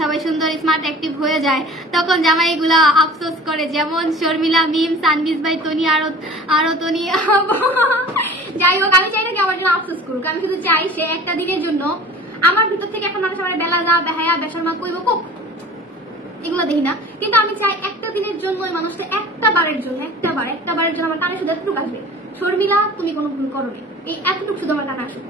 সবাই সুন্দর smart active হয়ে যায় তখন জামাইগুলা আফসোস করে, যেমন শর্মিলা, মিম, সানবিজ ভাই, তনি, আরো তনি। যাই হোক, আমি চাই না কি আমার জন্য আফসোস করুক, আমি শুধু চাই সে একটা দিনের জন্য আমার ভিতর থেকে এখন মানুষ আমার বেলা যা বেহায়া বেশরমা কইব কোক এগুলো দেখি না, কিন্তু আমি চাই একটা দিনের জন্য ওই মানুষটা একটা বারের জন্য আমার কানে শুধু এতটুকু আসবে, শর্মিলা তুমি কোনো ভুল করো নি, এই এতটুকু শুধু আমার কানে আসবে।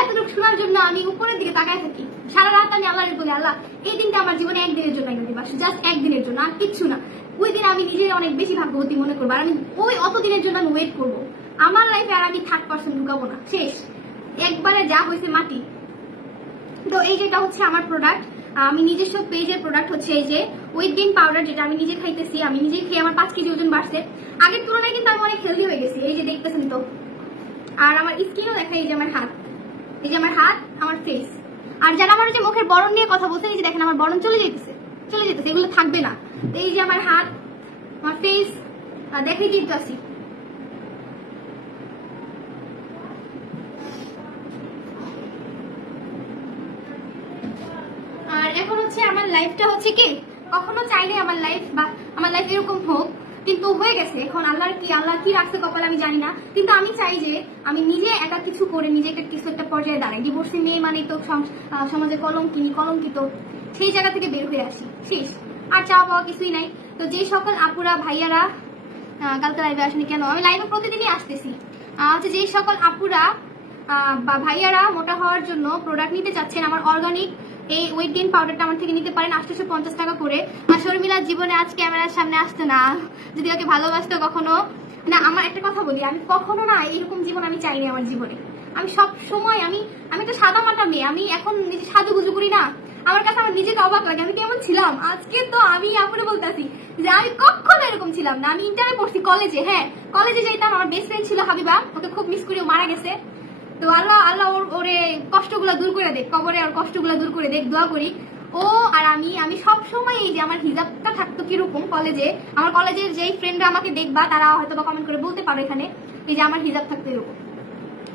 এতটুকু শোনার জন্য আমি উপরের দিকে তাকায় থাকি সারা রাত, আমি আল্লাহরে বলি আল্লাহ এই দিনটা আমার জীবনে একদিনের জন্য এনে দিবা, জাস্ট একদিনের জন্য, আর কিচ্ছু না। ওই দিন আমি নিজের অনেক বেশি ভাগ্যবতী মনে করবো, আর আমি ওই অত দিনের জন্য আমি ওয়েট করবো আমার লাইফে, আর আমি 3% ঢুকাবো না, শেষ, একবারে যা হয়েছে মাটি। তো এই যেটা হচ্ছে আমার প্রোডাক্ট, আমি নিজস্ব পেজের প্রোডাক্ট হচ্ছে এই যে ওয়েট গেইন পাউডার, যেটা আমি নিজে খাইতেছি, আমি নিজে খেয়ে আমার 5 কেজি ওজন বাড়ছে, আগের তুলনায় কিন্তু আমি অনেক হেলদি হয়ে গেছি, এই যে দেখতেছেন তো। আর আমার স্কিনও দেখা, এই যে আমার হাত, এই যে আমার হাত, আমার ফেস। আর যারা আমার যে মুখের বরণ নিয়ে কথা বলছেন, এই যে দেখেন আমার বরণ চলে যেতেছে, এগুলো থাকবে না। এই যে আমার হাত, আমার ফেস দেখেই কিন্তু আসি। আর এখন হচ্ছে আমার লাইফটা হচ্ছে কি, কখনো চাইলে আমার লাইফ এরকম হোক, কিন্তু হয়ে গেছে। এখন আল্লাহ কি রাখছে কপালে আমি জানি না, কিন্তু আমি চাই যে আমি নিজে একটা কিছু করে নিজেকে কিছু একটা পর্যায়ে দাঁড়াই। ডিভোর্সি মেয়ে মানে তো সমাজে কলঙ্কিত, সেই জায়গা থেকে বের হয়ে আসি, শেষ, আর চাওয়া পাওয়া কিছুই নাই। তো যে সকল আপুরা ভাইয়ারা কালকে লাইভে আসেনি কেন, আমি লাইভে প্রতিদিনই আসতেছি, হচ্ছে যে সকল আপুরা বা ভাইয়ারা মোটা হওয়ার জন্য প্রোডাক্ট নিতে চাচ্ছেন, আমার অর্গানিক এই ওয়েট গেইন পাউডারটা আমার থেকে নিতে পারেন 850 টাকা করে। আর শর্মিলার জীবনে আজ ক্যামেরার সামনে আসতো না, যদি ওকে ভালোবাসতো কখনো না। আমার একটা কথা বলি, আমি কখনো না এরকম জীবন আমি চাইনি আমার জীবনে। আমি সব সময় আমি একটা সাদা মাটা মেয়ে, আমি এখন নিজে সাজুগুজু করি না, আমার কাছে আমার নিজেকে অবাক লাগে আমি কেমন ছিলাম। আজকে তো আমি আপুরে বলতেছি যে আমি কখনো এরকম ছিলাম না। আমি ইন্টারে পড়ছি কলেজে, হ্যাঁ কলেজে যেতাম, আমার বেস্ট ফ্রেন্ড ছিল হাবিবা, ওকে খুব মিস করি, ও মারা গেছে। তো আল্লাহ ওরে কষ্টগুলো দূর করে দেখ, কবরে ওর কষ্টগুলো দূর করে দেখ, দোয়া করি। ও আর আমি সব সময় এই যে আমার হিজাবটা থাকতো কিরকম কলেজে, আমার কলেজের যেই ফ্রেন্ডরা আমাকে দেখবা তারা হয়তো বা কমেন্ট করে বলতে পারো এখানে, এই যে আমার হিজাব থাকতো এরকম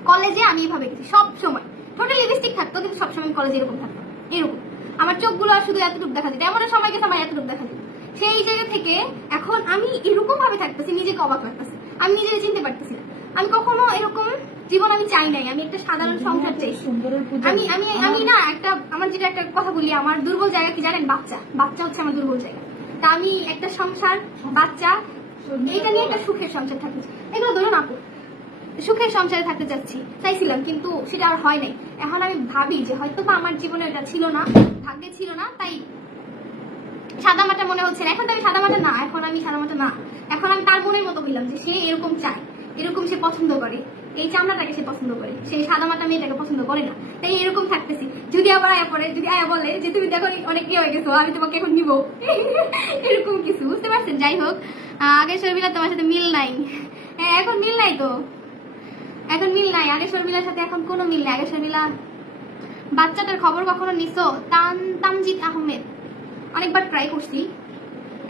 কলেজে, আমি এভাবে গেছি সব সময়, টোটাল লিপস্টিক থাকতো কিন্তু সবসময় কলেজে এরকম থাকতো, এরকম আমার চোখগুলো শুধু এতটুকু দেখা যেত, এমন সময় গেছে আমার এতটুকু দেখা যেত। সেই জায়গা থেকে এখন আমি এরকম ভাবে থাকতেছি, নিজেকে অবাক লাগতেছে, আমি নিজেকে চিনতে পারতেছি না। আমি কখনো এরকম জীবন আমি চাই নাই, আমি একটা সাধারণ সংসার চাই। আমি না একটা আমার যেটা একটা কথা বলি, আমার দুর্বল জায়গা কি জানেন, বাচ্চা হচ্ছে আমার দুর্বল জায়গা। তা আমি একটা সংসার, বাচ্চা, এটা নিয়ে একটা সুখের সংসার থাকতে চাই। এগুলো ধরুন আপু, সুখের সংসারে থাকতে চাইছিলাম, কিন্তু সেটা আর হয় নাই। এখন আমি ভাবি যে হয়তো বা আমার জীবনে এটা ছিল না, ভাগ্যে ছিল না, তাই সাদামাটা মনে হচ্ছে না। এখন তো আমি সাদামাটা না, এখন আমি তার মনের মতো হইলাম যে সে এরকম চায়, এরকম সে পছন্দ করে, এই চামড়াটাকে সে পছন্দ করে, সেই সাদামাটা মেয়েটাকে পছন্দ করে না, তাই এরকম থাকতেছি। যদি আবার যদি আয়া বলে যে তুমি দেখো অনেক কি হয়ে গেছো, আমি তোমাকে এখন নিবো, এরকম কিছু, বুঝতে পারছেন। যাই হোক, আগে শর্মিলা তোমার সাথে মিল নাই, হ্যাঁ এখন মিল নাই, তো এখন মিল নাই, আগে শর্মিলার সাথে এখন কোনো মিল নাই। আগে শর্মিলা বাচ্চাটার খবর কখনো নিছো? তামজিদ আহমেদ অনেকবার ট্রাই করছি,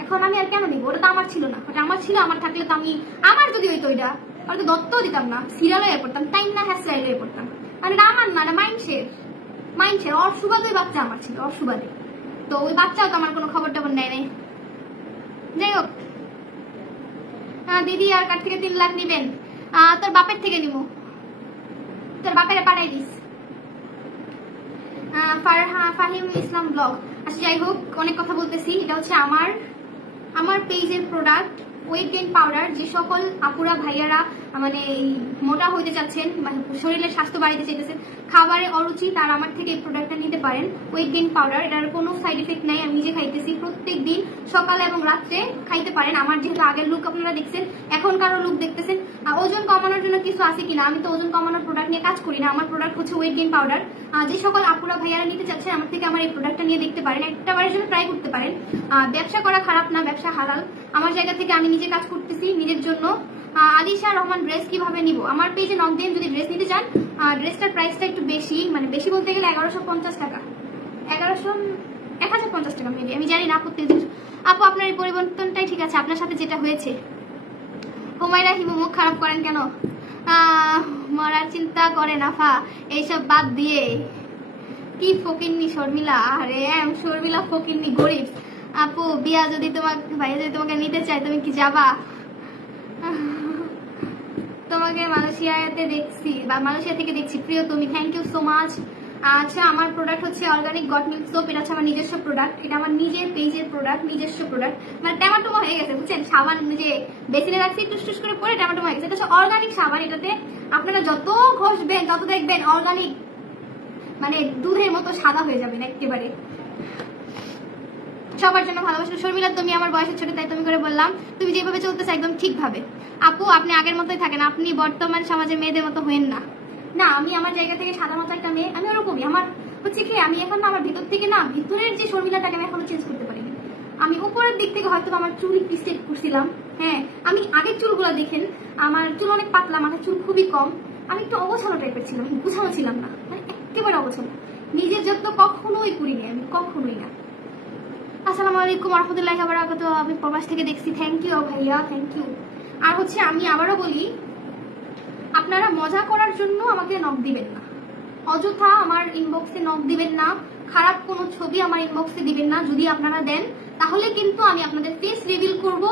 এখন আমি আর কেন দিব, ওটা তো আমার ছিল না, ওটা আমার ছিল, আমার থাকলে তো আমি, আমার যদি হইতো ওইটা আর তো দত্ত দিতাম না, সিরিয়াল হয়ে পড়তাম, তাই না হেয়ার হয়ে পড়তাম, মানে এটা আমার না, মাইন্ডসেট অসুবাদে ওই বাচ্চা আমার ছিল, অসুবাদে। তো ওই বাচ্চাও তো আমার কোনো খবর টবর নেয় নাই। যাই হোক, দিদি আর কার থেকে 3 লাখ নিবেন? তোর বাপের থেকে নিব, তোর বাপেরে পাঠাই দিস। Fahim Islam blog. আচ্ছা যাই হোক, অনেক কথা বলতেছি। এটা হচ্ছে আমার পেজের প্রোডাক্ট ওয়েট গেইন পাউডার। যে সকল আপুরা ভাইয়ারা মানে মোটা হইতে চাচ্ছেন, শরীরের স্বাস্থ্য বাড়াইতে চাইতেছেন, খাবারে অরুচি, তারা আমার থেকে এই প্রোডাক্টটা নিতে পারেন। ওয়েট গেইন পাউডার, এটার কোনো সাইড এফেক্ট নাই, আমি নিজে খাইতেছি, প্রত্যেক দিন সকালে এবং রাত্রে খাইতে পারেন। আমার যেহেতু আগের লুক আপনারা দেখছেন, এখনকারও লুক দেখতেছেন। ওজন কমানোর জন্য কিছু আছে কিনা, আমি তো ওজন কমানোর প্রোডাক্ট নিয়ে কাজ করি না, আমার প্রোডাক্ট হচ্ছে ওয়েট গেইন পাউডার। যে সকল আপুরা ভাইয়ারা নিতে চাচ্ছেন আমার থেকে আমার এই প্রোডাক্টটা নিয়ে দেখতে পারেন, একটা বারের জন্য ট্রাই করতে পারেন। ব্যবসা করা খারাপ না, ব্যবসা হালাল। আমার জায়গা থেকে আমি নিজে কাজ করতেছি নিজের জন্য। আলিশা রহমান ড্রেস কিভাবে নিব? আমার পেজে নক দিন যদি ড্রেস নিতে চান। ড্রেসটার প্রাইসটা একটু বেশি, মানে বেশি বলতে গেলে 1150 টাকা, 1050 টাকা মেবি, আমি জানি না। আপু আপনার এই পরিবর্তনটাই ঠিক আছে, আপনার সাথে যেটা হয়েছে। হুমায়রা হিমু মুখ খারাপ করেন কেন? মরার চিন্তা করে নাফা, এইসব বাদ দিয়ে কি ফকিন্নি শর্মিলা। আরে শর্মিলা ফকিন্নি গরিব। আপু বিয়া যদি ভাইয়া যদি তোমাকে নিতে চায় তুমি কি যাবা? তোমাকে মালয়েশিয়াতে দেখছি বা মালয়েশিয়া থেকে দেখছি প্রিয় তুমি, থ্যাংক ইউ সো মাচ। আচ্ছা, আমার প্রোডাক্ট হচ্ছে অর্গানিক গট মিল্ক সোপ। এটা হচ্ছে আমার নিজস্ব প্রোডাক্ট, এটা আমার নিজের পেজের প্রোডাক্ট, নিজস্ব প্রোডাক্ট। মানে ট্যামাটোমা হয়ে গেছে বুঝছেন, সাবান যে বেসিনে রাখছি টুস টুস করে পরে ট্যামাটোমা হয়ে গেছে। এটা হচ্ছে অর্গানিক সাবান, এটাতে আপনারা যত ঘষবেন তত দেখবেন অর্গানিক মানে দুধের মতো সাদা হয়ে যাবেন একেবারে। সবার জন্য ভালোবাসা। শর্মিলা তুমি আমার বয়সের ছোট তাই তুমি করে বললাম, তুমি যেভাবে চলতেছো একদম ঠিকভাবে। আপু আপনি আগের মতোই থাকেন, আপনি বর্তমান সমাজের মেয়েদের মতো হয়েন না। না, আমি আমার জায়গা থেকে সাদা মতো একটা মেয়ে, আমি ওরকমই। আমার হচ্ছে কি, আমি এখন আমার ভিতর থেকে না, ভিতরের যে শর্মিলাটাকে আমি এখনো চেঞ্জ করতে পারিনি। আমি উপরের দিক থেকে হয়তো আমার চুল একটু স্ট্রেট করছিলাম, হ্যাঁ। আমি আগের চুলগুলো দেখেন, আমার চুল অনেক পাতলা, মাথার চুল খুবই কম। আমি একটু অগোছালো টাইপের ছিলাম, গুছানো ছিলাম না, মানে একেবারে অগোছালো। নিজের যত্ন কখনোই করিনি আমি, কখনোই না। আসসালামু আলাইকুম রহমতুল্লাহি ওয়া বারাকাতুহু। আমি প্রবাস থেকে দেখছি, থ্যাংক ইউ ভাইয়া, থ্যাংক ইউ। আর হচ্ছে আমি আবারও বলি, আপনারা মজা করার জন্য আমাকে নক দিবেন না, অযথা আমার ইনবক্সে নক দিবেন না, খারাপ কোনো ছবি আমার ইনবক্সে দিবেন না। যদি আপনারা দেন তাহলে কিন্তু আমি আপনাদের ফেস রিভিল করব।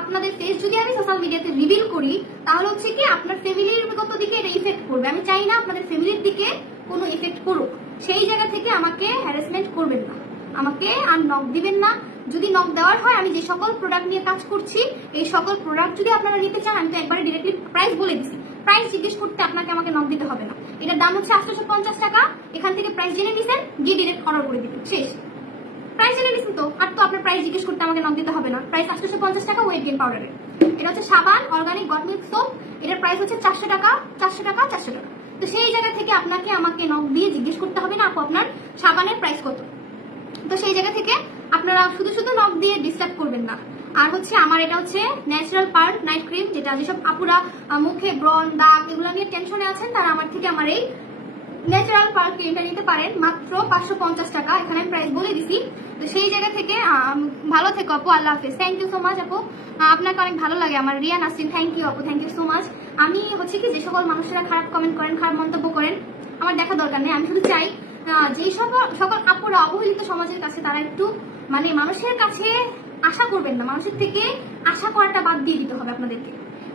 আপনাদের ফেস যদি আমি সোশ্যাল মিডিয়াতে রিভিল করি তাহলে হচ্ছে কি আপনার ফ্যামিলির গত দিকে এটা ইফেক্ট করবে। আমি চাই না আপনাদের ফ্যামিলির দিকে কোনো ইফেক্ট করুক। সেই জায়গা থেকে আমাকে হ্যারাসমেন্ট করবেন না, আমাকে আর নক দিবেন না। যদি নক দেওয়ার হয়, আমি যে সকল প্রোডাক্ট নিয়ে কাজ করছি এই সকল প্রোডাক্ট যদি আপনারা নিতে চান, আমি তো একবারে ডিরেক্টলি প্রাইস বলে দিচ্ছি। প্রাইস জিজ্ঞেস করতে আপনাকে আমাকে নক দিতে হবে না। এটার দাম হচ্ছে 850 টাকা। এখান থেকে প্রাইস জেনে নিছেন, গিয়ে ডিরেক্ট অর্ডার করে দিবেন, শেষ। প্রাইস জেনে নিছেন তো, আর তো আপনার প্রাইস জিজ্ঞেস করতে আমাকে নক দিতে হবে না। প্রাইস 850 টাকা ওয়েট গেইন পাউডারের। এটা হচ্ছে সাবান অর্গানিক গট মিল্ক সোপ, এটার প্রাইস হচ্ছে 400 টাকা, 400 টাকা, 400 টাকা। তো সেই জায়গা থেকে আপনাকে আমাকে নক দিয়ে জিজ্ঞেস করতে হবে না আপু আপনার সাবানের প্রাইস কত। তো সেই জায়গা থেকে আপনারা শুধু শুধু নক দিয়ে ডিস্টার্ব করবেন না। আর হচ্ছে আমার এটা হচ্ছে ন্যাচারাল পার্ল নাইট ক্রিম, যেটা যেসব আপুরা মুখে ব্রণ দাগ এগুলো নিয়ে টেনশনে আছেন তারা আমার থেকে আমার এই ন্যাচারাল পার্ল ক্রিমটা নিতে পারেন, মাত্র 550 টাকা। এখানে আমি প্রাইস বলে দিছি। তো সেই জায়গা থেকে ভালো থেকো আপু, আল্লাহ হাফেজ। থ্যাংক ইউ সো মাচ আপু, আপনাকে অনেক ভালো লাগে আমার। রিয়া নাসরিন, থ্যাংক ইউ আপু, থ্যাংক ইউ সো মাচ। আমি হচ্ছে কি, যে সকল মানুষেরা খারাপ কমেন্ট করেন, খারাপ মন্তব্য করেন, আমার দেখা দরকার নেই। আমি শুধু চাই যে সকল আপুরা অবহেলিত সমাজের কাছে তারা একটু মানে মানুষের কাছে আশা করবেন না, মানুষের থেকে আশা করাটা বাদ দিয়ে দিতে হবে আপনাদেরকে।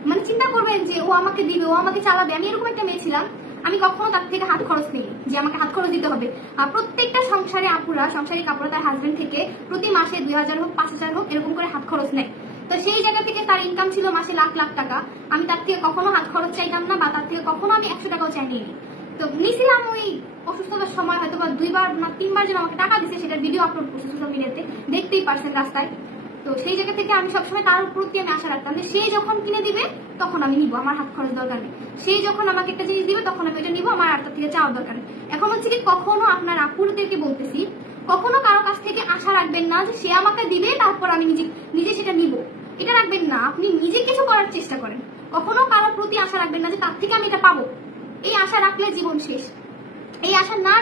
মানে চিন্তা করবেন যে ও আমাকে দিবে, ও আমাকে চালাবে। আমি এরকম একটা মেয়ে ছিলাম, আমি কখনো তার থেকে হাত খরচ নেই যে আমাকে হাত খরচ দিতে হবে। প্রত্যেকটা সংসারে আপুরা, সংসারিক আপুরা তার হাজবেন্ড থেকে প্রতি মাসে 2000 হোক 5000 হোক এরকম করে হাত খরচ নেয়। তো সেই জায়গা থেকে তার ইনকাম ছিল মাসে লাখ লাখ টাকা। আমি তার থেকে কখনো হাত খরচ চাইতাম না, বা তার থেকে কখনো আমি 100 টাকাও চাইনি। তো নিছিলাম ওই অসুস্থতার সময় হয়তো বা 2 বার না 3 বার যেন আমাকে টাকা দিচ্ছে, সেটা ভিডিও আপলোড করছে সোশ্যাল মিডিয়াতে, দেখতেই পারছেন রাস্তায়। তো সেই জায়গা থেকে আমি সবসময় তার প্রতি আমি আশা রাখতাম যে সে যখন কিনে দিবে তখন আমি নিবো, আমার হাত খরচ দরকার নেই। সেই যখন আমাকে একটা জিনিস দিবে তখন আমি এটা নিবো, আমার আর তার থেকে চাওয়ার দরকার নেই। এখন হচ্ছে কি, কখনো আপনার আপুদেরকে বলতেছি, কখনো কারো কাছ থেকে আশা রাখবেন না যে সে আমাকে দিবে তারপর আমি নিজে সেটা নিব, এটা রাখবেন না। আপনি নিজে কিছু করার চেষ্টা করেন, কখনো কারোর প্রতি আশা রাখবেন না যে তার থেকে আমি এটা পাবো। এই আশা রাখলে জীবন শেষ। এই আশা না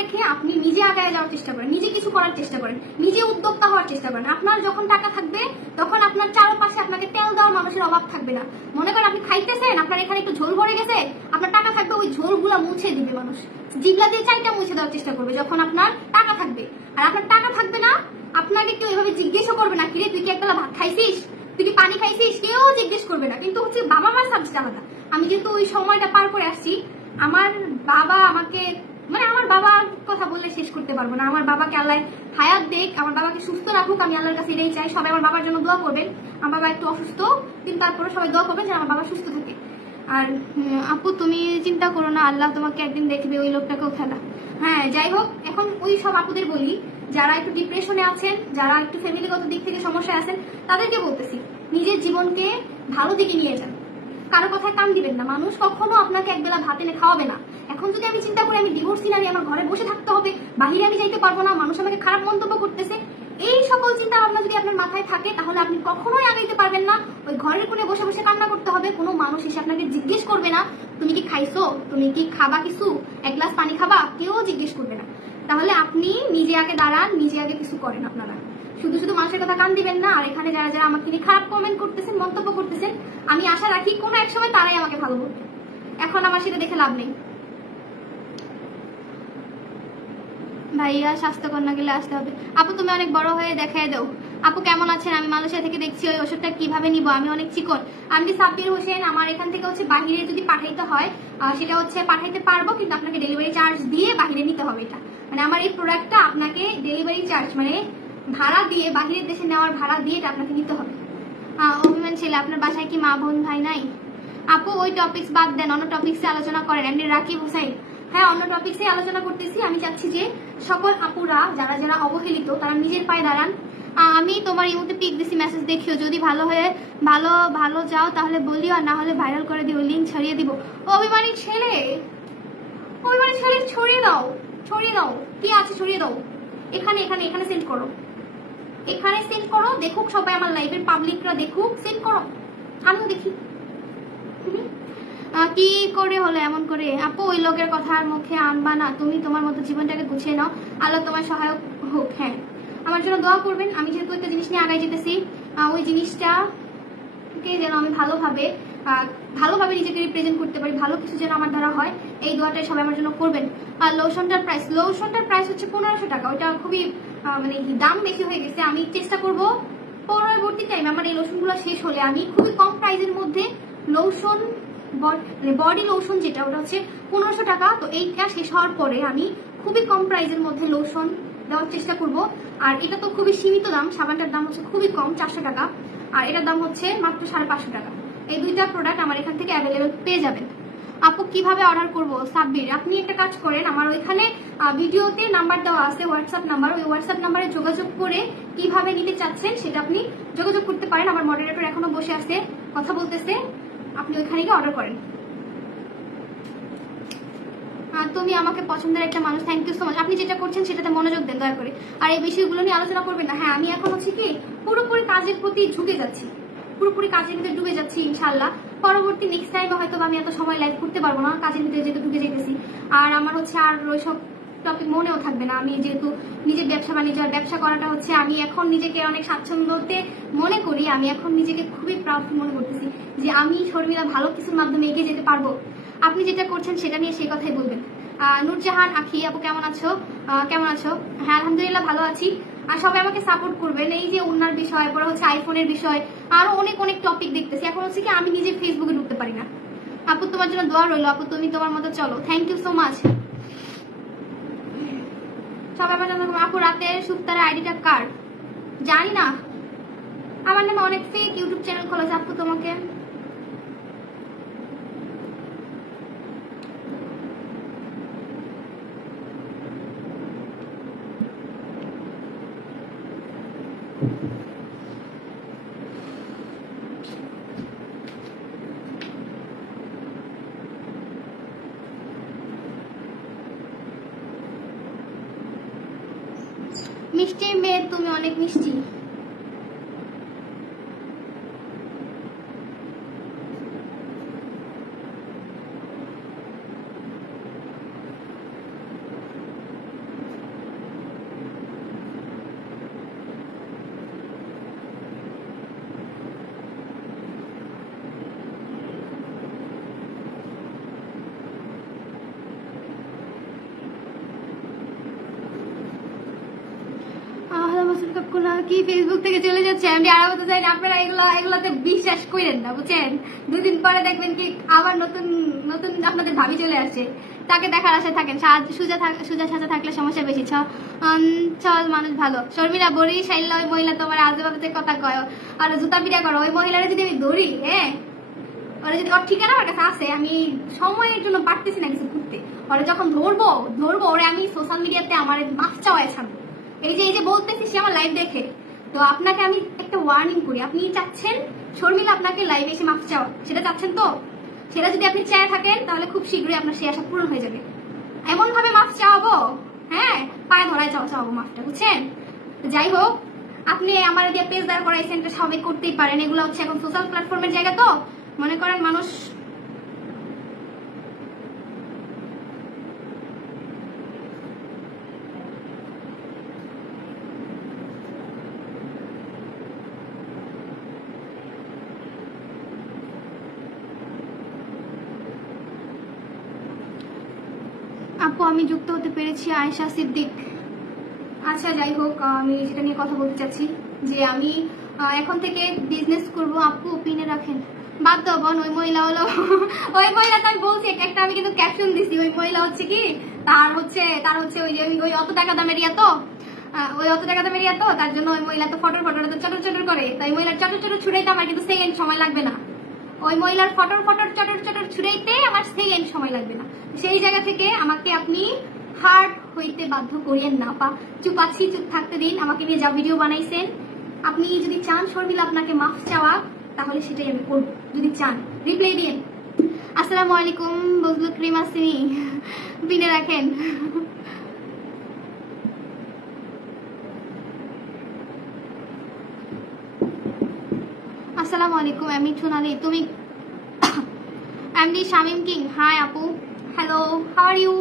রেখে আপনি নিজে আগায় যাওয়ার চেষ্টা করেন, নিজে কিছু করার চেষ্টা করেন, নিজে উদ্যোক্তা হওয়ার চেষ্টা করেন। আপনার যখন টাকা থাকবে তখন আপনার চারপাশে আপনাকে তেল দেওয়ার মানুষের অভাব থাকবে না। মনে করেন আপনি খাইতেছেন, আপনার এখানে একটু ঝোল ভরে গেছে, আপনার টাকা থাকবে, ওই ঝোলগুলা মুছে দিবে মানুষ, জিগলা দিয়ে চাইটা মুছে দেওয়ার চেষ্টা করবে যখন আপনার টাকা থাকবে। আর আপনার টাকা থাকবে না, আপনাকে কেউ এভাবে জিজ্ঞেসও করবে না, কিরে তুই কি একবেলা ভাত খাইছিস, তুই কি পানি খাইছিস, কেউ জিজ্ঞেস করবে না। কিন্তু হচ্ছে বাবা মার সাবজেক্ট আলাদা। আমি কিন্তু ওই সময়টা পার করে আসছি। আমার বাবা আমাকে, মানে আমার বাবার কথা বললে শেষ করতে পারবো না। আমার বাবাকে আল্লাহ হায়াত দেখ, আমার বাবাকে সুস্থ রাখুক, আমি আল্লাহর কাছে এটাই চাই। সবাই আমার বাবার জন্য দোয়া করবেন। আমার বাবা একটু অসুস্থ, কিন্তু তারপরে সবাই দোয়া করবেন যে আমার বাবা সুস্থ থাকে। আর আপু তুমি চিন্তা করো না, আল্লাহ তোমাকে একদিন দেখবে, ওই লোকটাকেও ফেলা। হ্যাঁ, যাই হোক, এখন ওই সব আপুদের বলি যারা একটু ডিপ্রেশনে আছেন, যারা একটু ফ্যামিলিগত দিক থেকে সমস্যায় আছেন, তাদেরকে বলতেছি নিজের জীবনকে ভালো দিকে নিয়ে যান, কারো কথায় কান দিবেন না। মানুষ কখনো আপনাকে একবেলা ভাত এনে খাওয়াবে না। এখন যদি আমি চিন্তা করি আমি ডিভোর্সি নারী, আমার ঘরে বসে থাকতে হবে, বাহিরে আমি যাইতে পারবো না, মানুষ আমাকে খারাপ মন্তব্য করতেছে, এই সকল চিন্তা ভাবনা যদি আপনার মাথায় থাকে তাহলে আপনি কখনোই আগাইতে পারবেন না। ওই ঘরের কোণে বসে বসে কান্না করতে হবে। কোনো মানুষ এসে আপনাকে জিজ্ঞেস করবে না তুমি কি খাইছো, তুমি কি খাবা, কিছু এক গ্লাস পানি খাবা, কেউ জিজ্ঞেস করবে না। তাহলে আপনি নিজে আগে দাঁড়ান, নিজে আগে কিছু করেন। আপনারা শুধু শুধু মানুষের কথা কান দিবেন না। আর এখানে যারা যারা আমাকে নিয়ে খারাপ কমেন্ট করতেছেন, মন্তব্য করতেছেন, আমি আশা রাখি কোনো এক সময় তারাই আমাকে ভালো বলবে। এখন আমার সেটা দেখে লাভ নেই। ভাইয়া স্বাস্থ্যকর না গেলে আসতে হবে। আপু তুমি অনেক বড় হয়ে দেখাই দাও। আপু কেমন আছেন? আমি মালয়েশিয়া থেকে দেখছি, ওই ওষুধটা কিভাবে নিব? আমি অনেক চিকন। আমি সাব্বির হোসেন। আমার এখান থেকে হচ্ছে বাহিরে যদি পাঠাইতে হয় সেটা হচ্ছে পাঠাইতে পারবো, কিন্তু আপনাকে ডেলিভারি চার্জ দিয়ে বাহিরে নিতে হবে। এটা মানে আমার এই প্রোডাক্টটা আপনাকে ডেলিভারি চার্জ মানে ভাড়া দিয়ে, বাহিরের দেশে নেওয়ার ভাড়া দিয়ে এটা আপনাকে নিতে হবে। অভিমান ছেলে, আপনার বাসায় কি মা বোন ভাই নাই? আপু ওই টপিকস বাদ দেন, অন্য টপিক্সে আলোচনা করেন। এমনি রাকিব হোসেন, হ্যাঁ অন্য টপিক্সে আলোচনা করতেছি। আমি চাচ্ছি যে সকল আপুরা যারা যারা অবহেলিত তারা নিজের পায়ে দাঁড়ান। আমি তোমার ইমোতে পিক দিছি, মেসেজ দেখিও। যদি ভালো হয়ে ভালো ভালো যাও তাহলে বলিও, আর না হলে ভাইরাল করে দিও, লিঙ্ক ছড়িয়ে দিব। অভিমানী ছেলে, অভিমানী ছেলে ছড়িয়ে দাও, ছড়িয়ে দাও। কি আছে ছড়িয়ে দাও। এখানে এখানে এখানে সেন্ড করো, এখানে সেন্ড করো। দেখুক সবাই, আমার লাইভের পাবলিকরা দেখুক। সেন্ড করো, আমিও দেখি। কি করে হলো এমন করে? আপু ওই লোকের কথা আর মুখে আনবা না, তুমি তোমার মতো জীবনটাকে গুছিয়ে নাও, আল্লাহ তোমার সহায়ক হোক। হ্যাঁ আমার জন্য দোয়া করবেন। আমি যেহেতু একটা জিনিস নিয়ে আগাই যেতেছি, ওই জিনিসটাকে যেন আমি ভালোভাবে নিজেকে রিপ্রেজেন্ট করতে পারি, ভালো কিছু যেন আমার দ্বারা হয়, এই দোয়াটাই সবাই আমার জন্য করবেন। আর লোশনটার প্রাইস হচ্ছে 1500 টাকা। ওইটা খুবই মানে দাম বেশি হয়ে গেছে। আমি চেষ্টা করব পরবর্তী টাইমে আমার এই লোশনগুলো শেষ হলে আমি খুবই কম প্রাইসের মধ্যে লোশন, বডি লোশন যেটা ওটা হচ্ছে 1500 টাকা। তো এইটা শেষ হওয়ার পরে আমি খুবই কম প্রাইসের মধ্যে লোশন দেওয়ার চেষ্টা করব। আর এটা তো খুবই সীমিত দাম, সাবানটার দাম হচ্ছে খুবই কম 400 টাকা, আর এটার দাম হচ্ছে মাত্র 550 টাকা। এই দুইটা প্রোডাক্ট আমার এখান থেকে অ্যাভেলেবেল পেয়ে যাবেন। আপু কিভাবে অর্ডার করব? সাব্বির আপনি একটা কাজ করেন, আমার ওইখানে ভিডিওতে নাম্বার দেওয়া আছে, হোয়াটসঅ্যাপ নাম্বার। ওই হোয়াটসঅ্যাপ নাম্বারে যোগাযোগ করে কিভাবে নিতে চাচ্ছেন সেটা আপনি যোগাযোগ করতে পারেন। আমার মডারেটর এখনো বসে আছে, কথা বলতেছে, আপনি ওইখানে গিয়ে অর্ডার করেন। তুমি আমাকে পছন্দের একটা মানুষ, থ্যাংক ইউ সো মাচ। আপনি যেটা করছেন সেটাতে মনোযোগ দেন দয়া করে, আর এই বিষয়গুলো নিয়ে আলোচনা করবেন না। হ্যাঁ আমি এখন হচ্ছে কি পুরোপুরি কাজের প্রতি ঝুঁকে যাচ্ছি, পুরোপুরি কাজের ভিতরে ডুবে যাচ্ছি। ইনশাল্লাহ পরবর্তী নেক্সট টাইমে হয়তো আমি এত সময় লাইভ করতে পারবো না, কাজের ভিতরে যেহেতু ঢুকে যেতেছি। আর আমার হচ্ছে আর ওইসব টপিক মনেও থাকবে না। আমি যেহেতু নিজের ব্যবসা বাণিজ্য, ব্যবসা করাটা হচ্ছে আমি এখন নিজেকে অনেক স্বাচ্ছন্দ্যতে মনে করি। আমি এখন নিজেকে খুবই প্রাউড মনে করতেছি যে আমি শর্মিলা ভালো কিছুর মাধ্যমে এগিয়ে যেতে পারবো। আপনি যেটা করছেন সেটা নিয়ে সেই কথাই বলবেন। নূরজাহান আখি আপু কেমন আছো? কেমন আছো? হ্যাঁ আলহামদুলিল্লাহ ভালো আছি। আর সবাই আমাকে সাপোর্ট করবেন। এই যে উন্নার বিষয়, পরে হচ্ছে আইফোনের বিষয়, আরো অনেক অনেক টপিক দেখতেছি। এখন হচ্ছে কি আমি নিজে ফেসবুকে ঢুকতে পারি না। আপু তোমার জন্য দোয়া রইলো, আপু তুমি তোমার মতো চলো। Thank you so much. সবাই আমার জন্য। আপু রাতের সুপ্তার আইডিটা কার? জানি না, আমার নামে অনেক ফেক ইউটিউব চ্যানেল খোলা আছে। আপু তোমাকে মিষ্টি মেয়ে, তুমি অনেক মিষ্টি। কি ফেসবুক থেকে চলে যাচ্ছে, আমি আরো বলতে চাই না। আপনারা এগুলাতে বিশ্বাস করেন না, বুঝছেন? দুদিন পরে দেখবেন কি আবার নতুন নতুন আপনাদের ভাবি চলে আসছে, তাকে দেখার আশায় থাকেন। সুজা সাজা থাকলে সমস্যা বেশি। চল মানুষ ভালো। শর্মিলা বড়ি সাইল্লা ওই মহিলা তোমার আজেবাজে কথা কয় আর জুতা পিটা করো। ওই মহিলারা যদি আমি ধরি, হ্যাঁ ওরা যদি, ওর ঠিকানা আমার কাছে আছে, আমি সময়ের জন্য পারতেছি না কিছু করতে। ওরা যখন ধরবো ওরা আমি সোশ্যাল মিডিয়াতে আমার মাছ চাওয়ায় ছাড়বো। এই যে বলতেছি সে আমার লাইভ দেখে। তো আপনাকে আমি একটা ওয়ার্নিং করি, আপনি চাচ্ছেন শর্মিলা আপনাকে লাইভে এসে মাফ চাওয়া, সেটা চাচ্ছেন তো? সেটা যদি আপনি চায় থাকেন তাহলে খুব শীঘ্রই আপনার সেই আশা পূরণ হয়ে যাবে। এমন ভাবে মাফ চাওয়াবো, হ্যাঁ পায়ে ধরায় চাওয়াবো মাফটা, বুঝছেন? যাই হোক, আপনি আমার দিয়ে পেজ দাঁড় করাইছেন, সবাই করতেই পারেন। এগুলো হচ্ছে এখন সোশ্যাল প্ল্যাটফর্মের জায়গা, তো মনে করেন মানুষ আপু আমি যুক্ত হতে পেরেছি। আয়েশা সিদ্দিক আচ্ছা যাই হোক, আমি যেটা নিয়ে কথা বলতে চাচ্ছি যে আমি এখন থেকে বিজনেস করব। আপু পিনে রাখেন, বাদ দাও বোন। ওই মহিলা হলো ওই মহিলা তো আমি বলছি একটা, আমি কিন্তু ক্যাপশন দিছি। ওই মহিলা হচ্ছে কি, তার হচ্ছে ওই অত টাকা দামের ইয়া তো, ওই অত টাকা দামের ইয়া তো, তার জন্য ওই মহিলা তো ফটোর তো চটর চটর করে। তাই মহিলার চটর চটর ছুড়াইতে আমার কিন্তু সেকেন্ড সময় লাগবে না। ওই মহিলার ফটোর চটর চটর ছুড়াইতে আমার সেকেন্ড সময় লাগবে না। সেই জায়গা থেকে আমাকে আপনি হার্ড হইতে বাধ্য করিয়েন না পা। চুপ আছি, চুপ থাকতে দিন। আমাকে নিয়ে যা ভিডিও বানাইছেন, আপনি যদি চান শর্মিলা আপনাকে মাফ চাওয়া, তাহলে সেটাই আমি করবো। যদি চান রিপ্লাই দিন। আসসালামু আলাইকুম বজলু ক্রিম আসিনি, বিনে রাখেন। আসসালামু আলাইকুম এমনি সোনালি, তুমি এমডি শামিম কিং। হাই আপু, হ্যালো, হাউ আর ইউ?